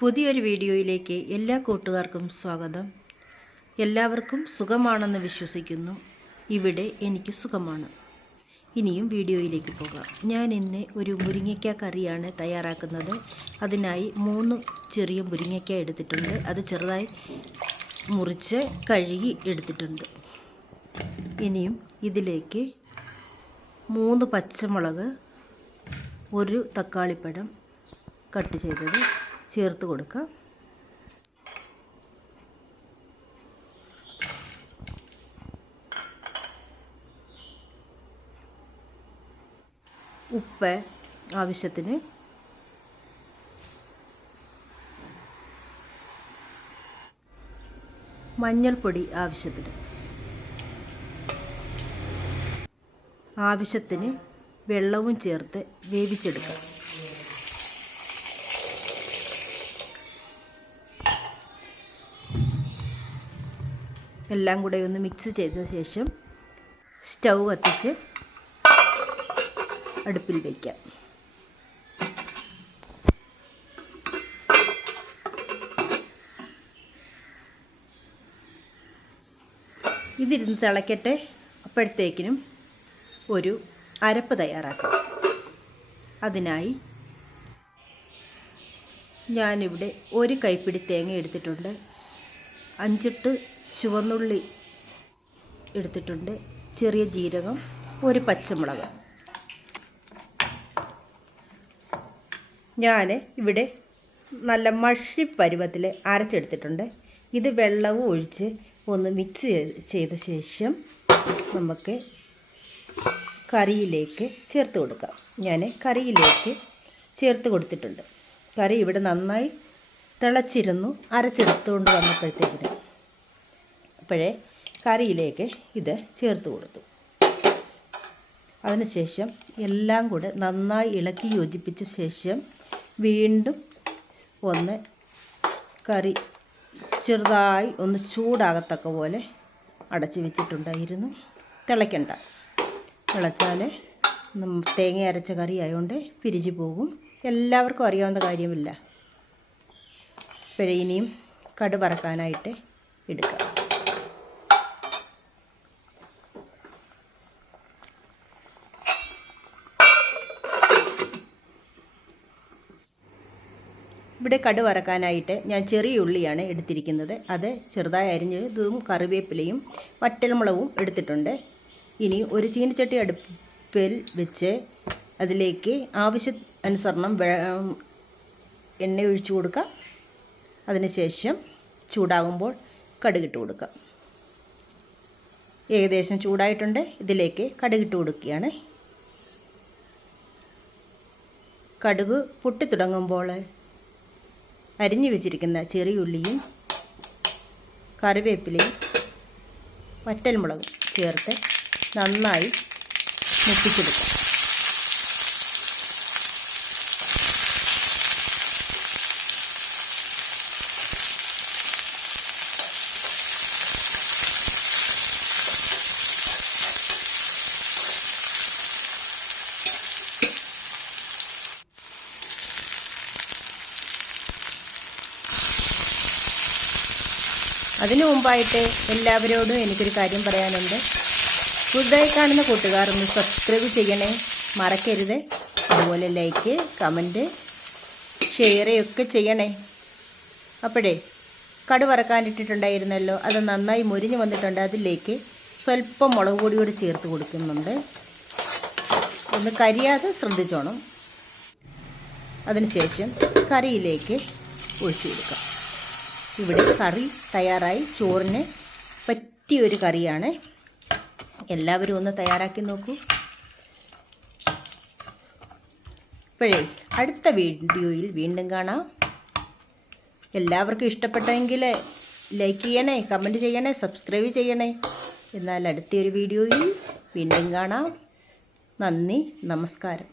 പുതിയൊരു വീഡിയോയിലേക്ക് എല്ലാ കൂട്ടുകാർക്കും സ്വാഗതം. എല്ലാവർക്കും സുഖമാണെന്ന് വിശ്വസിക്കുന്നു. ഇവിടെ എനിക്ക് സുഖമാണ്. ഇനിയും വീഡിയോയിലേക്ക് പോകാം. ഞാൻ ഇന്ന് ഒരു മുരിങ്ങയ്ക്ക കറിയാണ് തയ്യാറാക്കുന്നത്. അതിനായി 3 ചെറിയ മുരിങ്ങയ്ക്ക എടുത്തിട്ടുണ്ട്. അത് ചെറുതായി മുറിച്ച് കഴുകി എടുത്തിട്ടുണ്ട്. ഇനിയും ഇതിലേക്ക് 3 പച്ചമുളക്, 1 തക്കാളിപ്പഴം കട്ട് ചെയ്തത് ചേർത്ത് കൊടുക്കാം. ഉപ്പ് ആവശ്യത്തിന്, മഞ്ഞൾപ്പൊടി ആവശ്യത്തിന് വെള്ളവും ചേർത്ത് വേവിച്ചെടുക്കാം. എല്ലാം കൂടെ ഒന്ന് മിക്സ് ചെയ്ത ശേഷം സ്റ്റൗ കത്തിച്ച് അടുപ്പിൽ വയ്ക്കാം. ഇതിരുന്ന് തിളയ്ക്കട്ടെ. അപ്പോഴത്തേക്കിനും ഒരു അരപ്പ് തയ്യാറാക്കാം. അതിനായി ഞാനിവിടെ 1 കൈപ്പിടി തേങ്ങ എടുത്തിട്ടുണ്ട്. 5 ചുവന്നുള്ളി എടുത്തിട്ടുണ്ട്. ചെറിയ ജീരകം, 1 പച്ചമുളക്. ഞാൻ ഇവിടെ നല്ല മഷി പരുവത്തിൽ അരച്ചെടുത്തിട്ടുണ്ട്. ഇത് വെള്ളവും ഒഴിച്ച് ഒന്ന് മിക്സ് ചെയ്ത ശേഷം നമുക്ക് കറിയിലേക്ക് ചേർത്ത് കൊടുക്കാം. ഞാൻ കറിയിലേക്ക് ചേർത്ത് കൊടുത്തിട്ടുണ്ട്. കറി ഇവിടെ നന്നായി തിളച്ചിരുന്നു. അരച്ചെടുത്തുകൊണ്ട് വന്നപ്പോഴത്തേക്കിന് അപ്പോഴേ കറിയിലേക്ക് ഇത് ചേർത്ത് കൊടുത്തു. അതിനുശേഷം എല്ലാം കൂടെ നന്നായി ഇളക്കി യോജിപ്പിച്ച ശേഷം വീണ്ടും ഒന്ന് കറി ചെറുതായി ഒന്ന് ചൂടാകത്തക്ക പോലെ അടച്ചു വെച്ചിട്ടുണ്ടായിരുന്നു. തിളയ്ക്കണ്ട. തിളച്ചാൽ തേങ്ങ അരച്ച കറി ആയതുകൊണ്ട് പിരിഞ്ഞു പോകും. എല്ലാവർക്കും അറിയാവുന്ന കാര്യമില്ല. ഇപ്പോഴേ ഇനിയും കടുക് വറക്കാനായിട്ട് എടുക്കാം. ഇവിടെ കടുക് വറക്കാനായിട്ട് ഞാൻ ചെറിയ ഉള്ളിയാണ് എടുത്തിരിക്കുന്നത്. അത് ചെറുതായി അരിഞ്ഞതും കറിവേപ്പിലയും വറ്റൽമുളകും എടുത്തിട്ടുണ്ട്. ഇനി ഒരു ചീനിച്ചട്ടി അടുപ്പിൽ വെച്ച് അതിലേക്ക് ആവശ്യാനുസരണം എണ്ണ ഒഴിച്ചു കൊടുക്കാം. അതിനുശേഷം ചൂടാകുമ്പോൾ കടുകിട്ട് കൊടുക്കാം. ഏകദേശം ചൂടായിട്ടുണ്ട്. ഇതിലേക്ക് കടുകിട്ട് കൊടുക്കുകയാണ്. കടുക് പൊട്ടിത്തുടങ്ങുമ്പോൾ അരിഞ്ഞു വെച്ചിരിക്കുന്ന ചെറിയ ഉള്ളിയും കറിവേപ്പിലയും വറ്റൽമുളകും ചേർത്ത് നന്നായി മുപ്പിച്ചെടുക്കാം. അതിനു മുമ്പായിട്ട് എല്ലാവരോടും എനിക്കൊരു കാര്യം പറയാനുണ്ട്. പുതുതായി കാണുന്ന കൂട്ടുകാർ ഒന്ന് സബ്സ്ക്രൈബ് ചെയ്യണേ, മറക്കരുത്. അതുപോലെ ലൈക്ക്, കമൻറ്റ്, ഷെയറൊക്കെ ചെയ്യണേ. അപ്പോഴേ കടുക് വറക്കാനിട്ടിട്ടുണ്ടായിരുന്നല്ലോ, അത് നന്നായി മുരിഞ്ഞ് വന്നിട്ടുണ്ട്. അതിലേക്ക് സ്വല്പം മുളക് പൊടി കൂടി ചേർത്ത് കൊടുക്കുന്നുണ്ട്. ഒന്ന് കരിയാതെ ശ്രദ്ധിച്ചോണം. അതിനുശേഷം കറിയിലേക്ക് ഒഴിച്ചു കൊടുക്കാം. ഇവിടെ കറി തയ്യാറായി. ചോറിന് പറ്റിയൊരു കറിയാണ്. എല്ലാവരും ഒന്ന് തയ്യാറാക്കി നോക്കൂ. ഇപ്പോഴേ അടുത്ത വീഡിയോയിൽ വീണ്ടും കാണാം. എല്ലാവർക്കും ഇഷ്ടപ്പെട്ടെങ്കിൽ ലൈക്ക് ചെയ്യണേ, കമൻറ്റ് ചെയ്യണേ, സബ്സ്ക്രൈബ് ചെയ്യണേ. എന്നാൽ അടുത്തൊരു വീഡിയോയിൽ വീണ്ടും കാണാം. നന്ദി, നമസ്കാരം.